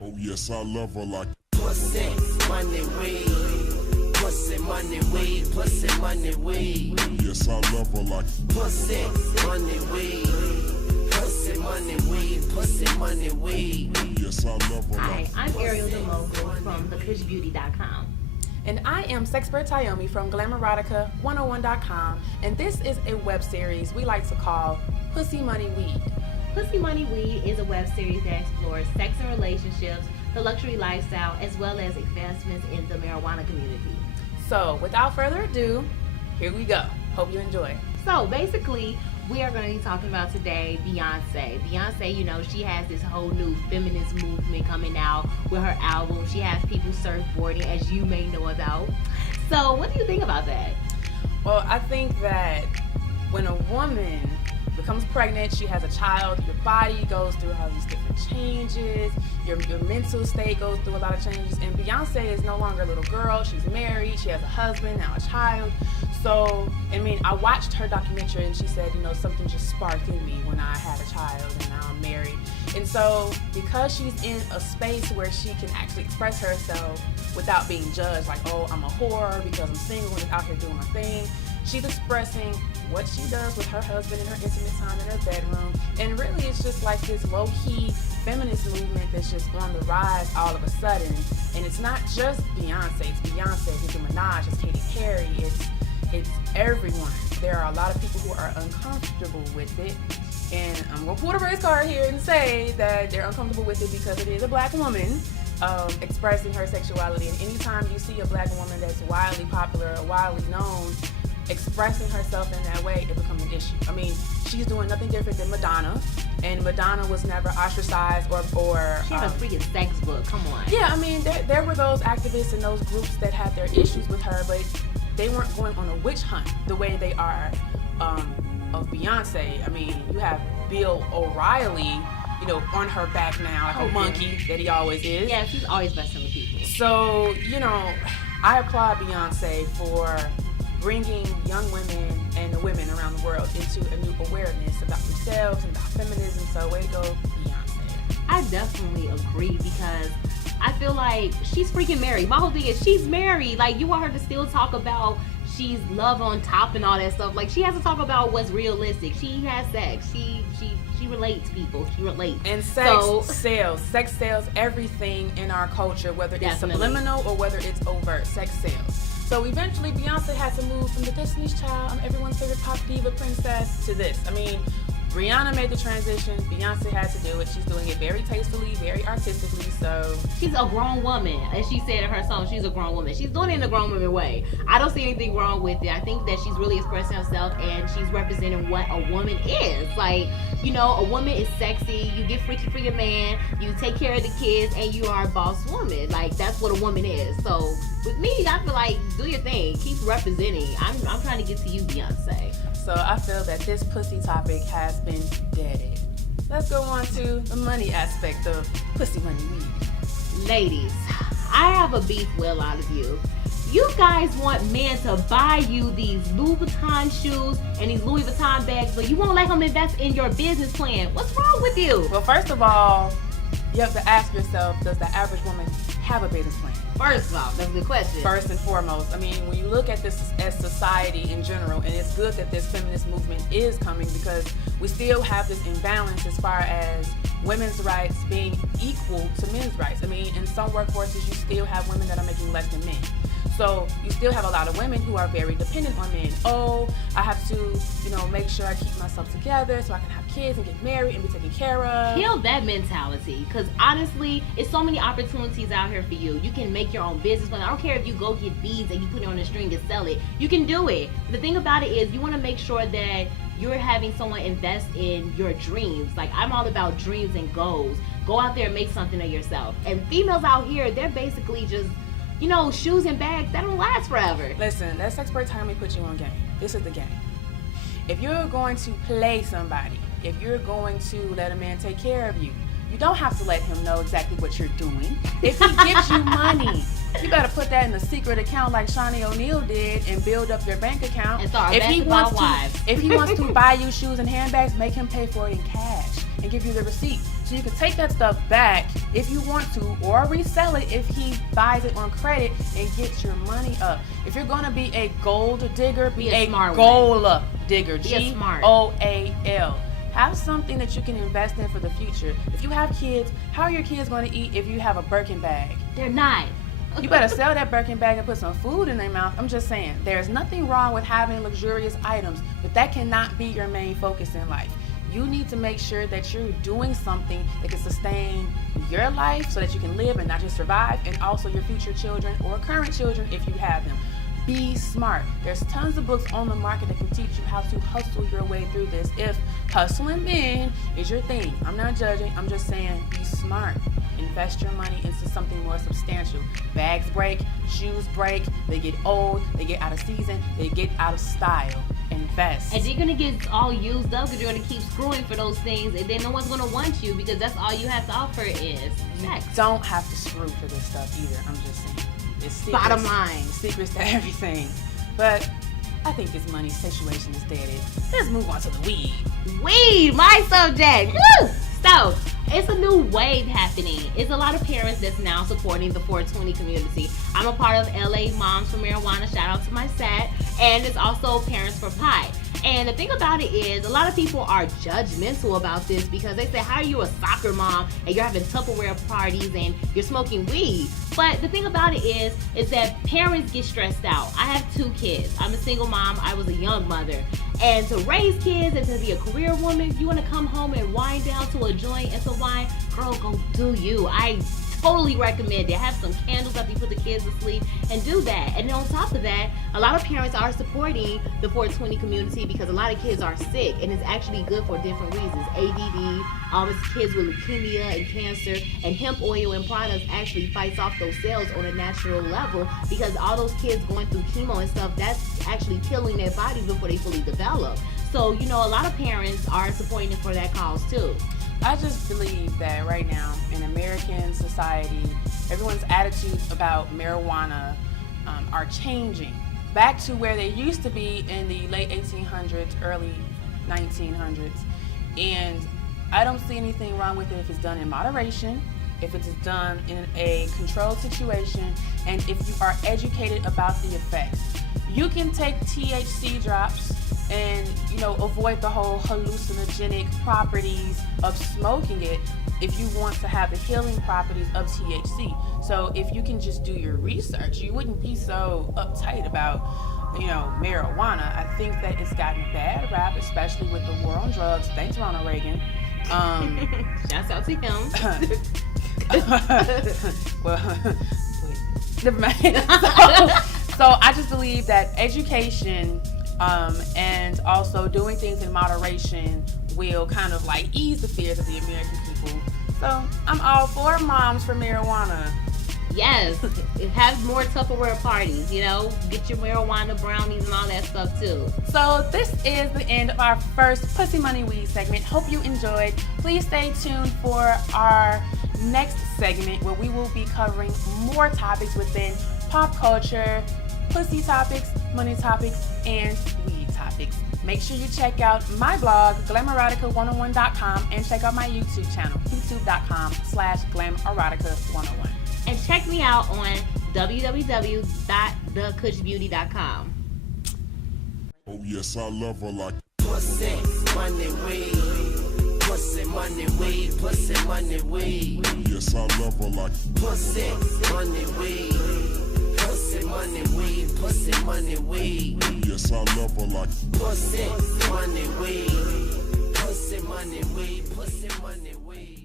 Oh yes, I love her like pussy, money, weed. Pussy, money, weed. Pussy, money, weed. oh yes, I love her like Pussy, money, weed. Pussy, money, weed. Pussy, money, weed. oh yes, I love her Hi, like I'm Ariel DeMogul from thekushbeauty.com. And I am Sexpert Tayomi from Glamorerotica101.com, and this is a web series we like to call Pussy Money Weed. Pussy Money Weed is a web series that explores sex and relationships, the luxury lifestyle, as well as advancements in the marijuana community. So, without further ado, here we go. Hope you enjoy. So basically, we are going to be talking about today Beyonce. Beyonce, you know, she has this whole new feminist movement coming out with her album. She has people surfboarding, as you may know about. So what do you think about that? Well, I think that when a woman becomes pregnant, she has a child, your body goes through all these different changes, your mental state goes through a lot of changes, and Beyonce is no longer a little girl. She's married, she has a husband, now a child. So, I mean, I watched her documentary and she said, you know, something just sparked in me when I had a child and now I'm married. And so, because she's in a space where she can actually express herself without being judged, like, oh, I'm a whore because I'm single and out here doing my thing, she's expressing what she does with her husband and her intimate time in her bedroom. And really, it's just like this low-key feminist movement that's just on the rise all of a sudden. And it's not just Beyonce, it's Beyonce, Nicki Minaj, it's Katy Perry, it's everyone. There are a lot of people who are uncomfortable with it. And I'm going to pull the race card here and say that they're uncomfortable with it because it is a black woman expressing her sexuality. And anytime you see a black woman that's widely popular or widely known expressing herself in that way, it becomes an issue. I mean, she's doing nothing different than Madonna. And Madonna was never ostracized or She had a freaking sex book, come on. Yeah, I mean, there were those activists and those groups that had their issues with her, but they weren't going on a witch hunt the way they are of Beyonce. I mean, you have Bill O'Reilly, you know, on her back now, like a monkey that he always is. Yeah, she's always messing with people. So, you know, I applaud Beyonce for bringing young women and the women around the world into a new awareness about themselves and about feminism. So, way to go, Beyonce. I definitely agree because I feel like she's freaking married. My whole thing is she's married. Like, you want her to still talk about she's love on top and all that stuff. Like, she has to talk about what's realistic. She has sex. She relates people. She relates. And sells. Sex sells everything in our culture, whether it's subliminal or whether it's overt. Sex sells. So eventually Beyonce had to move from the Destiny's Child, I'm everyone's favorite pop diva princess, to this. I mean, Rihanna made the transition. Beyonce had to do it. She's doing it very tastefully, very artistically. So she's a grown woman, as she said in her song. She's a grown woman. She's doing it in a grown woman way. I don't see anything wrong with it. I think that she's really expressing herself and she's representing what a woman is. Like, you know, a woman is sexy. You get freaky for your man. You take care of the kids, and you are a boss woman. Like, that's what a woman is. So with me, I feel like do your thing. Keep representing. I'm trying to get to you, Beyonce. So I feel that this pussy topic has been deaded. Let's go on to the money aspect of pussy money weed. Ladies, I have a beef with a lot of you. You guys want men to buy you these Louis Vuitton shoes and these Louis Vuitton bags, but you won't let them invest in your business plan. What's wrong with you? Well, first of all, you have to ask yourself, does the average woman have a business plan? First off, that's a good question. First and foremost, I mean, when you look at this as society in general, and it's good that this feminist movement is coming because we still have this imbalance as far as women's rights being equal to men's rights. I mean, in some workforces, you still have women that are making less than men. So you still have a lot of women who are very dependent on men. Oh, I have to, you know, make sure I keep myself together so I can have kids and get married and be taken care of. Kill that mentality, because honestly, it's so many opportunities out here for you. You can make your own business plan. I don't care if you go get beads and you put it on a string and sell it. You can do it. The thing about it is you want to make sure that you're having someone invest in your dreams. Like, I'm all about dreams and goals. Go out there and make something of yourself. And females out here, they're basically just, you know, shoes and bags that don't last forever. Listen, that's expert time we put you on game. This is the game. If you're going to play somebody, if you're going to let a man take care of you, you don't have to let him know exactly what you're doing. If he gives you money, You better put that in a secret account like Shawnee O'Neal did and build up your bank account. And start if he wants wives. if he wants to buy you shoes and handbags, make him pay for it in cash and give you the receipt. So you can take that stuff back if you want to, or resell it if he buys it on credit and get your money up. If you're gonna be a gold digger, be a smart goal digger. G-O-A-L. Have something that you can invest in for the future. If you have kids, how are your kids going to eat if you have a Birkin bag? They're not. You better sell that Birkin bag and put some food in their mouth. I'm just saying, there's nothing wrong with having luxurious items, but that cannot be your main focus in life. You need to make sure that you're doing something that can sustain your life so that you can live and not just survive, and also your future children or current children if you have them. Be smart. There's tons of books on the market that can teach you how to hustle your way through this if hustling men is your thing. I'm not judging. I'm just saying be smart. Invest your money into something more substantial. Bags break, shoes break, they get old, they get out of season, they get out of style. Invest. And you're going to get all used up because you're going to keep screwing for those things, and then no one's going to want you because that's all you have to offer is sex. You don't have to screw for this stuff either. I'm just saying. It's secrets, bottom line. Secrets to everything. But I think this money situation is dead. Let's move on to the weed. Weed, my subject. Woo! So, it's a new wave happening. It's a lot of parents that's now supporting the 420 community. I'm a part of LA Moms for Marijuana. Shout out to my SAT. And it's also Parents for Pie. And the thing about it is, a lot of people are judgmental about this because they say, how are you a soccer mom and you're having Tupperware parties and you're smoking weed? But the thing about it is that parents get stressed out. I have 2 kids. I'm a single mom. I was a young mother. And to raise kids and to be a career woman, you want to come home and wind down to a joint and some wine, girl, go do you. I totally recommend it. Have some candles after you put the kids to sleep and do that. And then on top of that, a lot of parents are supporting the 420 community because a lot of kids are sick, and it's actually good for different reasons. ADD, kids with leukemia and cancer, and hemp oil and products actually fights off those cells on a natural level because all those kids going through chemo and stuff, that's actually killing their bodies before they fully develop. So, you know, a lot of parents are supporting it for that cause too. I just believe that right now in American society, everyone's attitudes about marijuana are changing back to where they used to be in the late 1800s, early 1900s. And I don't see anything wrong with it if it's done in moderation, if it's done in a controlled situation, and if you are educated about the effects. You can take THC drops and, you know, avoid the whole hallucinogenic properties of smoking it if you want to have the healing properties of THC. So if you can just do your research, you wouldn't be so uptight about, you know, marijuana. I think that it's gotten a bad rap, especially with the war on drugs. Thanks, Ronald Reagan. Shouts out to him. Well, wait, never mind. So I just believe that education and also doing things in moderation will kind of like ease the fears of the American people. So I'm all for Moms for Marijuana. Yes, have more Tupperware parties, you know, get your marijuana brownies and all that stuff too. So this is the end of our first Pussy Money Weed segment. Hope you enjoyed. Please stay tuned for our next segment where we will be covering more topics within pop culture, pussy topics, money topics, and weed topics. Make sure you check out my blog, glamerotica101.com, and check out my YouTube channel, youtube.com/glamerotica101. And check me out on www.thekushbeauty.com. Oh yes, I love her like Pussy, money, weed. Pussy, money, weed. Pussy, money, weed. oh yes, I love her like Pussy, money, weed. Pussy, money, weed. Pussy, money, weed. oh yes, I love her like Pussy, money, weed. Pussy, money, weed. Pussy, money, weed.